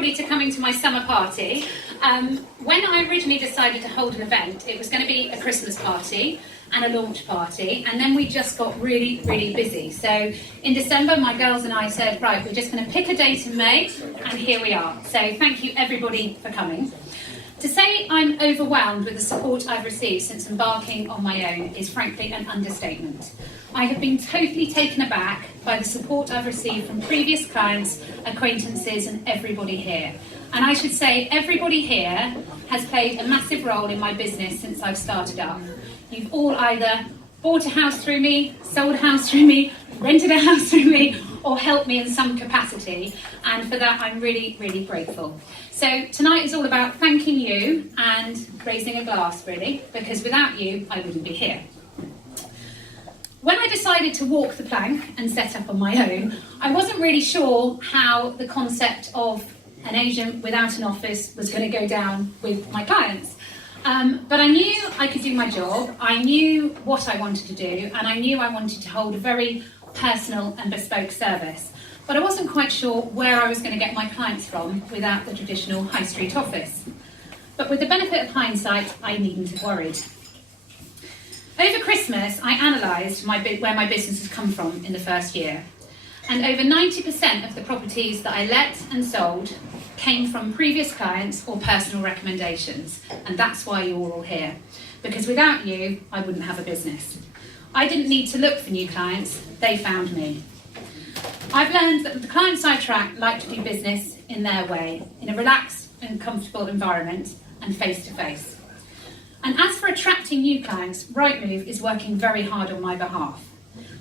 everybody to coming to my summer party. When I originally decided to hold an event, it was going to be a Christmas party and a launch party, and then we just got really, really busy. So in December, my girls and I said, right, we're just going to pick a date in May, and here we are. So thank you everybody for coming. To say I'm overwhelmed with the support I've received since embarking on my own is frankly an understatement. I have been totally taken aback by the support I've received from previous clients, acquaintances and everybody here. And I should say everybody here has played a massive role in my business since I've started up. You've all either bought a house through me, sold a house through me, rented a house through me, or helped me in some capacity, and for that I'm really, really grateful. So tonight is all about thanking you and raising a glass, really, because without you I wouldn't be here. When I decided to walk the plank and set up on my own, I wasn't really sure how the concept of an agent without an office was going to go down with my clients. But I knew I could do my job, I knew what I wanted to do, and I knew I wanted to hold a very personal and bespoke service. But I wasn't quite sure where I was going to get my clients from without the traditional high street office. But with the benefit of hindsight, I needn't have worried. Over Christmas, I analysed where my business has come from in the first year. And over 90% of the properties that I let and sold came from previous clients or personal recommendations. And that's why you're all here. Because without you, I wouldn't have a business. I didn't need to look for new clients, they found me. I've learned that the clients I attract like to do business in their way, in a relaxed and comfortable environment and face-to-face. And as for attracting new clients, Rightmove is working very hard on my behalf.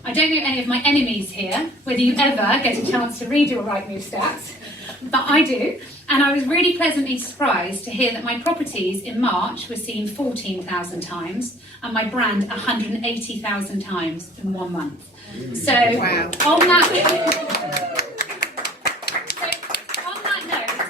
I don't know any of my enemies here, whether you ever get a chance to read your Rightmove stats, but I do. And I was really pleasantly surprised to hear that my properties in March were seen 14,000 times and my brand 180,000 times in 1 month. So wow. On that note,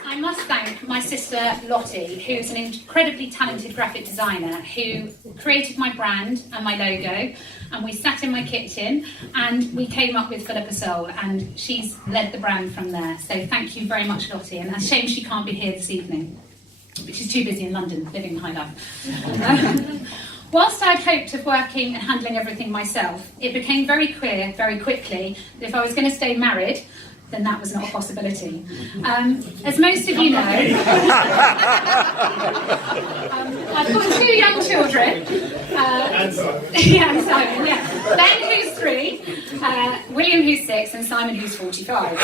I must thank my sister Lottie, who's an incredibly talented graphic designer who created my brand and my logo, and we sat in my kitchen and we came up with Philippa Sole, and she's led the brand from there. So thank you very much, Lottie, and it's a shame she can't be here this evening, but she's too busy in London living the high life. Whilst I'd hoped of working and handling everything myself, it became very clear very quickly that if I was going to stay married, then that was not a possibility. As most of you know, I've got 2 young children. And Simon, yeah. Ben, who's 3, William, who's 6, and Simon, who's 45.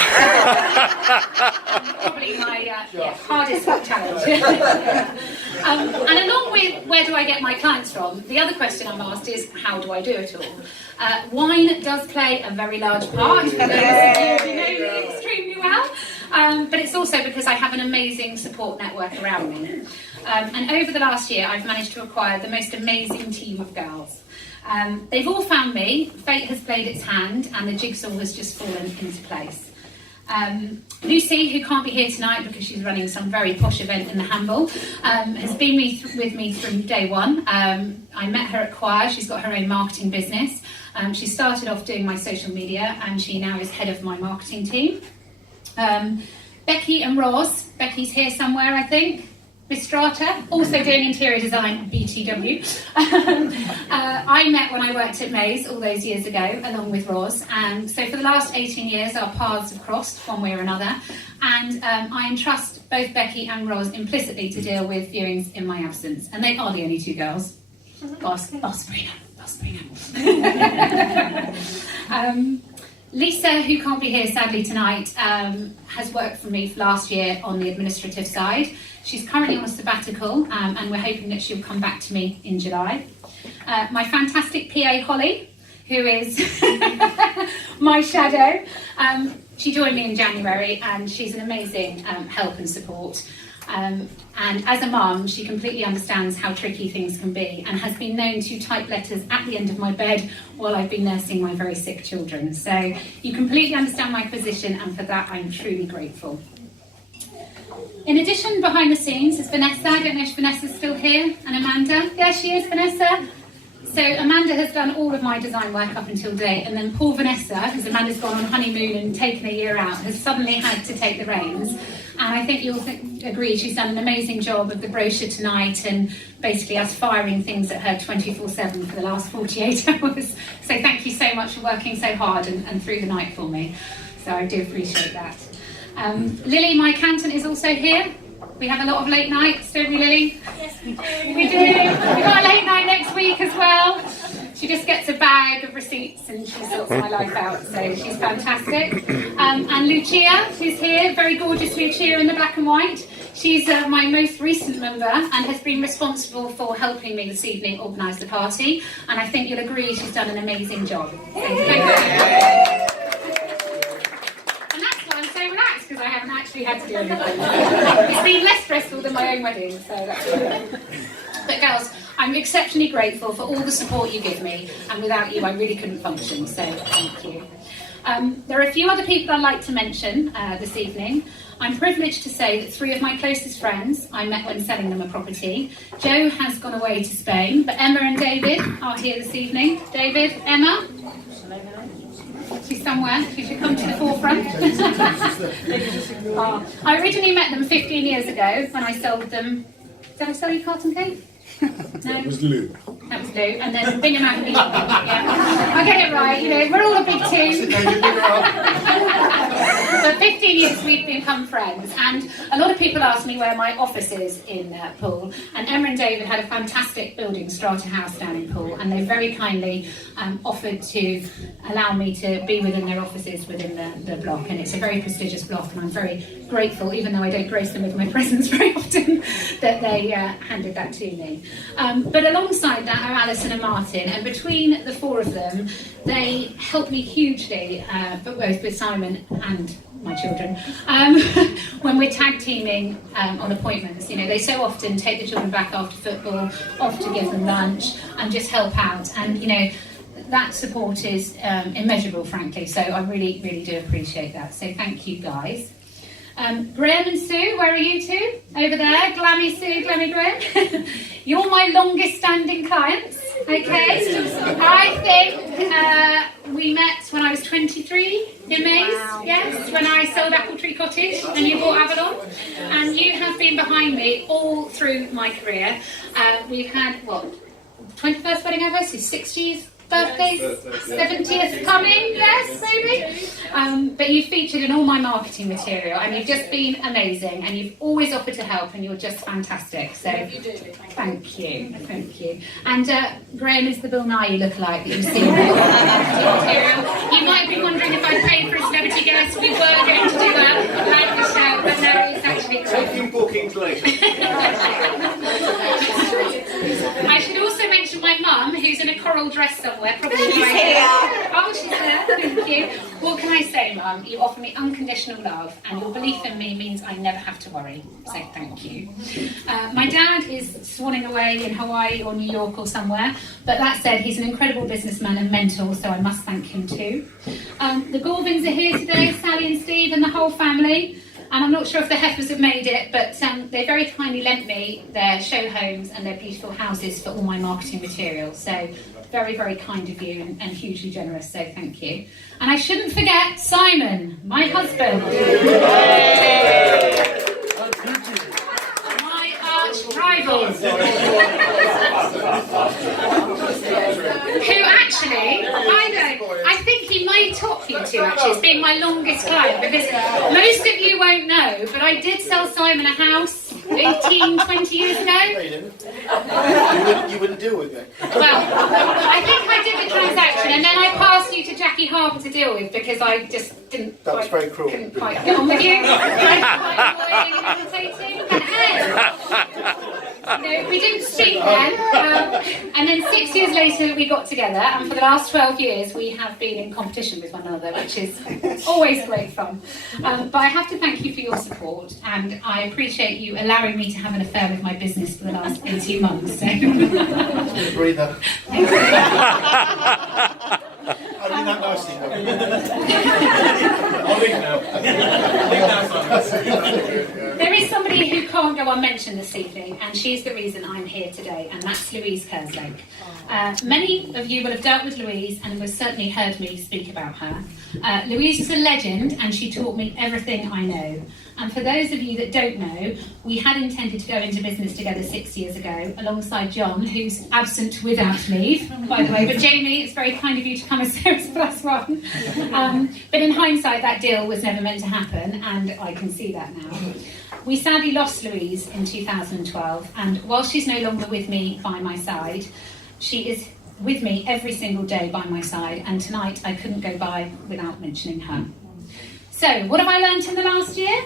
Probably my hardest challenge. And along with where do I get my clients from, the other question I'm asked is, how do I do it all? Wine does play a very large part, for those of you who know me extremely well, but it's also because I have an amazing support network around me. And over the last year, I've managed to acquire the most amazing team of girls. They've all found me, fate has played its hand, and the jigsaw has just fallen into place. Lucy, who can't be here tonight because she's running some very posh event in the Hamble, has been with me from day one. I met her at choir. She's got her own marketing business. She started off doing my social media, and she now is head of my marketing team. Becky and Roz, Becky's here somewhere, I think. Miss Strata, also doing interior design at BTW. I met when I worked at Mays all those years ago, along with Roz. So for the last 18 years, our paths have crossed one way or another. And I entrust both Becky and Roz implicitly to deal with viewings in my absence. And they are the only 2 girls. Boss Bringer. Lisa, who can't be here sadly tonight, has worked for me for last year on the administrative side. She's currently on a sabbatical, and we're hoping that she'll come back to me in July. My fantastic PA, Holly, who is my shadow. She joined me in January, and she's an amazing help and support. And as a mum, she completely understands how tricky things can be, and has been known to type letters at the end of my bed while I've been nursing my very sick children. So you completely understand my position, and for that I'm truly grateful. In addition, behind the scenes is Vanessa. I don't know if Vanessa's still here, and Amanda. There she is, Vanessa. So Amanda has done all of my design work up until date, and then poor Vanessa, because Amanda's gone on honeymoon and taken a year out, has suddenly had to take the reins. And I think you'll agree she's done an amazing job of the brochure tonight and basically us firing things at her 24/7 for the last 48 hours. So thank you so much for working so hard and through the night for me. So I do appreciate that. Lily, my accountant, is also here. We have a lot of late nights, don't we, Lily? Yes, we do. We do. We've got a late night next week as well. She just gets a bag of receipts and she sorts my life out, so she's fantastic. And Lucia, who's here, very gorgeous Lucia in the black and white. She's my most recent member and has been responsible for helping me this evening organise the party. And I think you'll agree she's done an amazing job. So thank you. And that's why I'm so relaxed, because I haven't actually had to do anything. It's been less stressful than my own wedding, so that's good. But girls, I'm exceptionally grateful for all the support you give me, and without you I really couldn't function, so thank you. There are a few other people I'd like to mention this evening. I'm privileged to say that 3 of my closest friends I met when selling them a property. Joe has gone away to Spain, but Emma and David are here this evening. David, Emma? She's somewhere. She should come to the forefront. I originally met them 15 years ago when I sold them. Did I sell you carton cake? No. That was Lou. That was Lou. And then Bingham Avenue. Yeah. I get it right. You know, we're all a big team. For 15 years we've become friends, and a lot of people ask me where my office is in Poole, and Emma and David had a fantastic building, strata house down in Poole, and they very kindly offered to allow me to be within their offices within the block, and it's a very prestigious block, and I'm very grateful, even though I don't grace them with my presence very often, that they handed that to me. But alongside that are Alison and Martin, and between the 4 of them they helped me hugely, but both with Simon and my children, when we're tag teaming on appointments. You know, they so often take the children back after football, off to give them lunch and just help out, and you know, that support is immeasurable, frankly, so I really, really do appreciate that, so thank you guys. Graham and Sue, where are you two? Over there, Glammy Sue, Glammy Graham. You're my longest standing clients, okay? I think we met when I was 23 in Mays, wow. Yes, when I sold Apple Tree Cottage and you bought Avalon. And you have been behind me all through my career. We've had, what, 21st wedding anniversary, 60s? Birthdays, 70th coming, yes, maybe. But you've featured in all my marketing material, and you've just been amazing, and you've always offered to help, and you're just fantastic. So, thank you. And Graham is the Bill Nye lookalike that you see in all my marketing material. You might be wondering if I paid for a celebrity guest. We were going to do a live show, but no, it's actually great. Taking bookings later. I should also mention my mum, who's in a coral dress somewhere, probably she's here. Oh, she's there, thank you. What can I say, Mum? You offer me unconditional love, and your belief in me means I never have to worry, so thank you. My dad is swanning away in Hawaii or New York or somewhere, but that said, he's an incredible businessman and mentor, so I must thank him too. The Gorvins are here today, Sally and Steve and the whole family. And I'm not sure if the Heifers have made it, but they very kindly lent me their show homes and their beautiful houses for all my marketing materials. So very, very kind of you and hugely generous, so thank you. And I shouldn't forget Simon, my husband. My arch rival. Who actually, I think he may top you two actually as being my longest client, because most of you won't know, but I did sell Simon a house 18, 20 years ago. No, you didn't. You wouldn't deal with it. Well, I think I did the transaction, and then I passed you to Jackie Harper to deal with, because I just didn't That was very cruel. couldn't quite get on with you. Quite annoying and irritating. And no, we didn't speak then. And then 6 years later we got together, and for the last 12 years we have been in competition with one another, which is always great fun. But I have to thank you for your support, and I appreciate you allowing me to have an affair with my business for the last 18 months. So. Breather. I mean that nicely. I'll leave now. There is somebody who can't go I'll mention this evening, and she's the reason I'm here today, and that's Louise Kerslake. Many of you will have dealt with Louise and have certainly heard me speak about her. Louise is a legend, and she taught me everything I know. And for those of you that don't know, we had intended to go into business together 6 years ago, alongside John, who's absent without leave, by the way. But Jamie, it's very kind of you to come as Sarah's plus one. But in hindsight, that deal was never meant to happen, and I can see that now. We sadly lost Louise in 2012, and while she's no longer with me by my side, she is with me every single day by my side, and tonight I couldn't go by without mentioning her. So, what have I learned in the last year?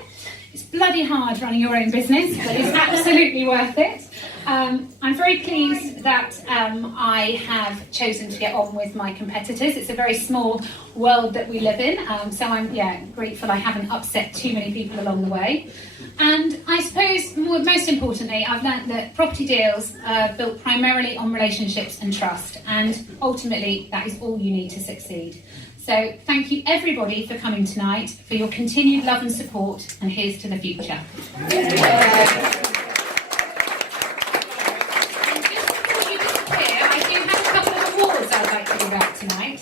It's bloody hard running your own business, but it's absolutely worth it. I'm very pleased that I have chosen to get on with my competitors. It's a very small world that we live in, so I'm grateful I haven't upset too many people along the way. And I suppose, most importantly, I've learnt that property deals are built primarily on relationships and trust, and ultimately that is all you need to succeed. So thank you everybody for coming tonight, for your continued love and support, and here's to the future. And just before you disappear, I do have a couple of awards I'd like to give out tonight.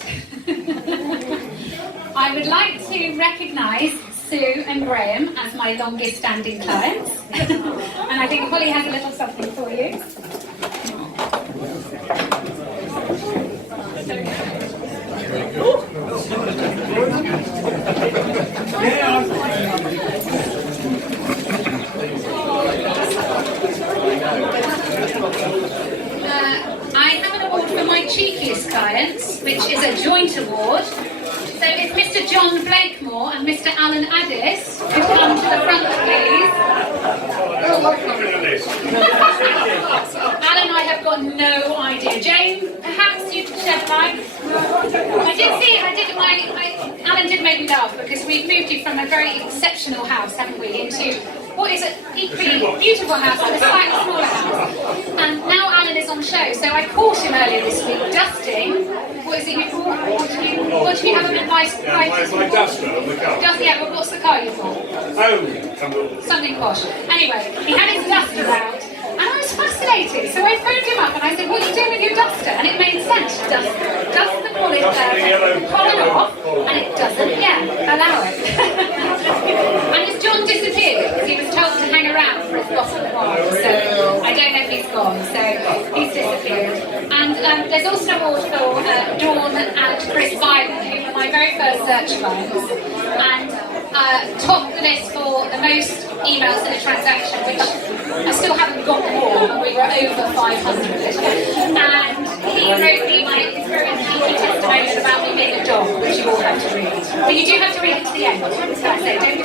I would like to recognise Sue and Graham as my longest standing clients. And I think Holly has a little something for you. I have an award for my cheekiest clients, which is a joint award. So if Mr. John Blakemore and Mr. Alan Addis could come to the front, please. Alan, I have got no idea. Jane, perhaps you could shed light. Alan did make me laugh because we've moved you from a very exceptional house, haven't we, into what is an equally beautiful house and a slightly smaller house. And now Alan is on show, so I caught him earlier this week dusting. What is it you bought? What do you have a nice price? My duster on the car. Yeah, well, what's the car you bought? Oh, Something posh. Anyway, he had his duster out, and I was fascinated. So I phoned him up and I said, "What are you doing with your duster?" And it made sense. Dust the polish collar off, and it doesn't, allow it. And as John disappeared, because he was told to hang around for his bottle of wine, so I don't know if he's gone. So he's disappeared. And there's also an award for Dawn and Chris Biden, who were my very first search clients, and topped the list for the most emails in a transaction, which I still haven't got them all, but we were over 500. And he wrote me his very cheeky testimonial about me being a dog, which you all have to read. But you do have to read it to the end. So I say, don't